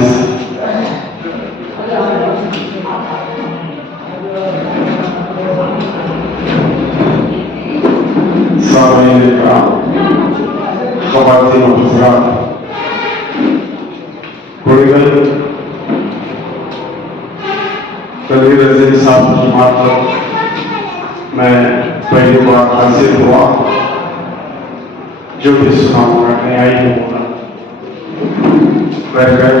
मुआज़िज़ सामीन इकराम, ख़वातीन और हज़रात, तनवीर अज़ीज़ साहब की बात पर मैं पहली बार हाजिर हुआ, जो भी सुनाऊंगा नहीं आई होगा बैठकर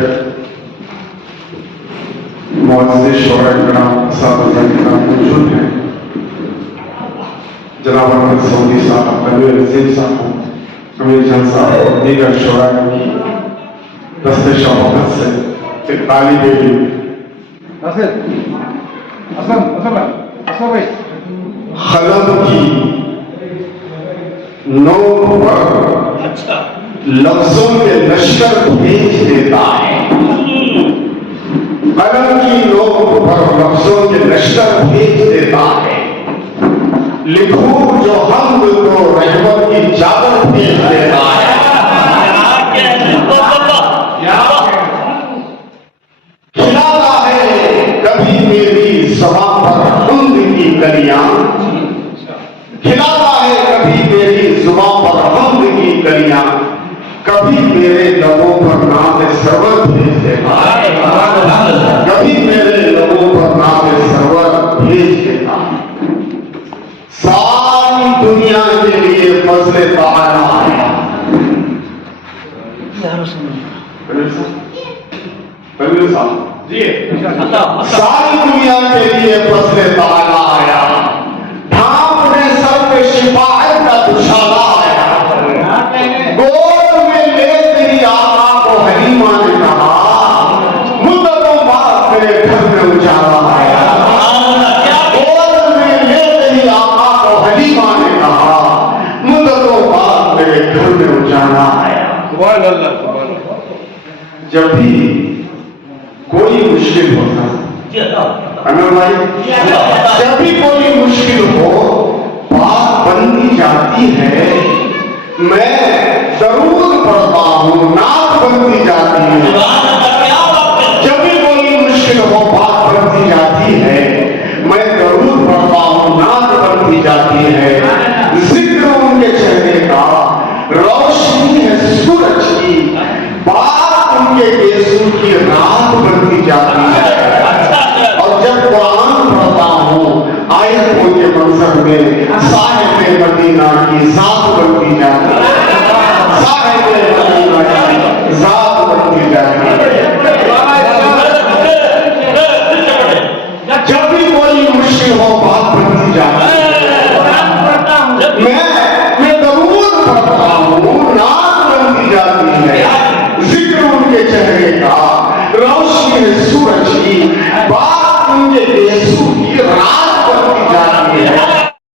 मुअज़्ज़िज़ शोरा किराम साहब मौजूद हैं। जनाब अहमद सऊदी साहब, तनवीर अज़ीज़ साहब, अमीर जान साहब और दीगर शोरा की दस्ते शहादत से एक तालिब इल्म खलम की नोक पर लफ्जों के लश्कर भेज देता है। कलम की नोक पर लफ्जों के लश्कर भेज देता है। लिखो जो हम को रहमत की चादर भेज देता है। खिलाता है कभी मेरी ज़बान पर हमद की कलियां, खिलाता है कभी मेरी ज़ुबान पर हमद की कलियां, कभी मेरे लबों पर नाम सरवर भेज देता है। कभी मेरे लबों पर नाम सरवर भेज देता है। सारी दुनिया के लिए फज़ल ताला आया। सारी दुनिया के लिए फज़ल ताला आया। ढांपने सर पे शिफाअत का दुशाला आया। गोद में ले तेरी आका को हलीमा ने कहा, मुद्दतों बाद मेरे घर में उजाला आया। गोद में ले तेरी आका को हलीमा ने कहा, मुद्दतों बाद मेरे घर में उजाला आया। जब भी कोई मुश्किल होता है अनवर भाई, जब भी कोई मुश्किल हो बात बनती जाती है, मैं जरूर पढ़ता हूँ, नात बनती जाती है। जब भी कोई मुश्किल हो बात बनती जाती है, मैं जरूर पढ़ता हूँ, नात बनती जाती है। जिक्र उनके चेहरे का, रोशनी है सूरज की, बात उनके केसों की रात बनती जाती है। और जब कुरान पढ़ता हूँ, आयतों के मंजर में साहिब मदीना की ज़ात बनती जाती है।